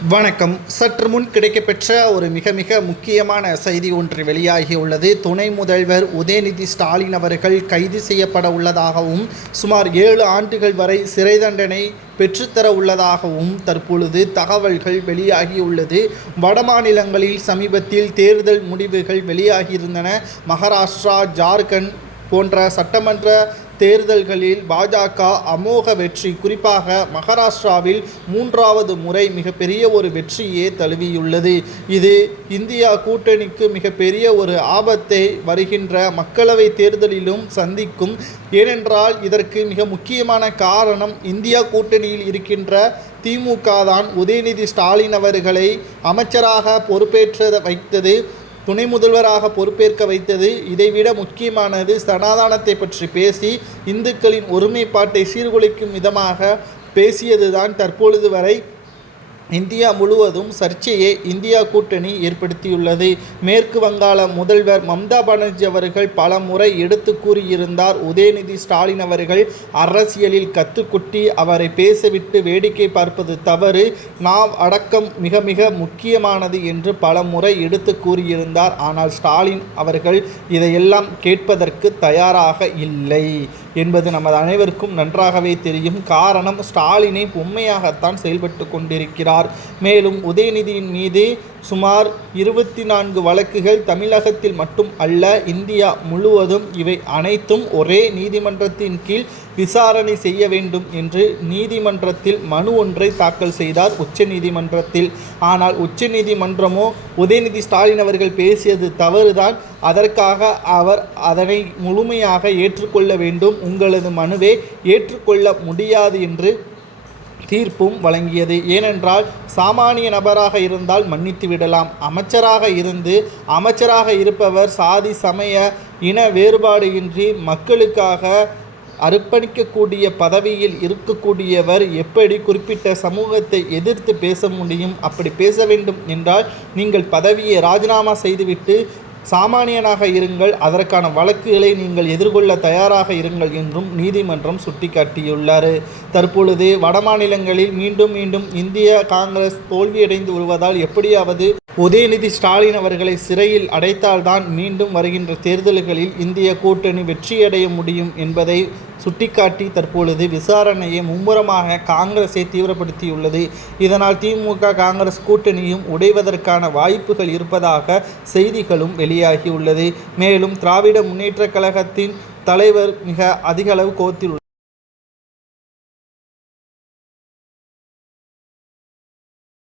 வணக்கம். சற்று முன் கிடைக்கப்பெற்ற ஒரு மிக மிக முக்கியமான செய்தி ஒன்று வெளியாகியுள்ளது. துணை முதல்வர் உதயநிதி ஸ்டாலின் அவர்கள் கைது செய்யப்பட உள்ளதாகவும் சுமார் 7 ஆண்டுகள் வரை சிறை தண்டனை பெற்றுத்தர உள்ளதாகவும் தற்பொழுது தகவல்கள் வெளியாகியுள்ளது. வடமாநிலங்களில் சமீபத்தில் தேர்தல் முடிவுகள் வெளியாகியிருந்தன. மகாராஷ்டிரா, ஜார்க்கண்ட் போன்ற சட்டமன்ற தேர்தல்களில் பாஜக அமோக வெற்றி. குறிப்பாக மகாராஷ்டிராவில் 3வது முறை மிகப்பெரிய ஒரு வெற்றியே தழுவியுள்ளது. இது இந்தியா கூட்டணிக்கு மிகப்பெரிய ஒரு ஆபத்தை வருகின்ற மக்களவை தேர்தலிலும் சந்திக்கும். ஏனென்றால் இதற்கு மிக முக்கியமான காரணம் இந்தியா கூட்டணியில் இருக்கின்ற திமுக தான் உதயநிதி ஸ்டாலின் அவர்களை அமைச்சராக பொறுப்பேற்ற வைத்தது, துணை முதல்வராக பொறுப்பேற்க வைத்தது. இதைவிட முக்கியமானது, சனாதானத்தை பற்றி பேசி இந்துக்களின் ஒருமைப்பாட்டை சீர்குலைக்கும் விதமாக பேசியதுதான் தற்பொழுது வரை இந்தியா முழுவதும் சர்ச்சையை இந்தியா கூட்டணி ஏற்படுத்தியுள்ளது. மேற்கு வங்காள முதல்வர் மம்தா பானர்ஜி அவர்கள் பல முறை எடுத்து கூறியிருந்தார், உதயநிதி ஸ்டாலின் அவர்கள் அரசியலில் கத்துக்குட்டி, அவரை பேசவிட்டு வேடிக்கை பார்ப்பது தவறு, நாம் அடக்கம் மிக மிக முக்கியமானது என்று பல முறை எடுத்து கூறியிருந்தார். ஆனால் ஸ்டாலின் அவர்கள் இதையெல்லாம் கேட்பதற்கு தயாராக இல்லை என்பது நமது அனைவருக்கும் நன்றாகவே தெரியும். காரணம், ஸ்டாலினை பொம்மையாகத்தான் செயல்பட்டு கொண்டிருக்கிறார். மேலும் உதயநிதியின் மீது சுமார் 24 வழக்குகள் தமிழகத்தில் மட்டும் அல்ல, இந்தியா முழுவதும். இவை அனைத்தும் ஒரே நீதிமன்றத்தின் கீழ் விசாரணை செய்ய வேண்டும் என்று நீதிமன்றத்தில் மனு ஒன்றை தாக்கல் செய்தார், உச்சநீதிமன்றத்தில். ஆனால் உச்சநீதிமன்றமோ உதயநிதி ஸ்டாலின் அவர்கள் பேசியது தவறுதான், அதற்காக அவர் அதனை முழுமையாக ஏற்றுக்கொள்ள வேண்டும், உங்களது மனுவை ஏற்றுக்கொள்ள முடியாது என்று தீர்ப்பும் வழங்கியது. ஏனென்றால் சாமானிய நபராக இருந்தால் மன்னித்து விடலாம். அமைச்சராக இருப்பவர் சாதி, சமய, இன வேறுபாடு இன்றி மக்களுக்காக அர்ப்பணிக்கக்கூடிய பதவியில் இருக்கக்கூடியவர் எப்படி குறிப்பிட்ட சமூகத்தை எதிர்த்து பேச முடியும்? அப்படி பேச வேண்டும் என்றால் நீங்கள் பதவியை ராஜினாமா செய்துவிட்டு சாமானியனாக இருங்கள், அதற்கான வழக்குகளை நீங்கள் எதிர்கொள்ள தயாராக இருங்கள் என்றும் நீதிமன்றம் சுட்டிக்காட்டியுள்ளார். தற்பொழுது வடமாநிலங்களில் மீண்டும் இந்திய காங்கிரஸ் தோல்வியடைந்து வருவதால் எப்படியாவது உதயநிதி ஸ்டாலின் அவர்களை சிறையில் அடைத்தால்தான் மீண்டும் வருகின்ற தேர்தல்களில் இந்திய கூட்டணி வெற்றியடைய முடியும் என்பதை சுட்டிக்காட்டி தற்பொழுது விசாரணையை மும்முரமாக காங்கிரஸை தீவிரப்படுத்தியுள்ளது. இதனால் திமுக காங்கிரஸ் கூட்டணியும் உடைவதற்கான வாய்ப்புகள் இருப்பதாக செய்திகளும் வெளியாகியுள்ளது. மேலும் திராவிட முன்னேற்றக் கழகத்தின் தலைவர் மிக அதிக அளவு கோபத்தில்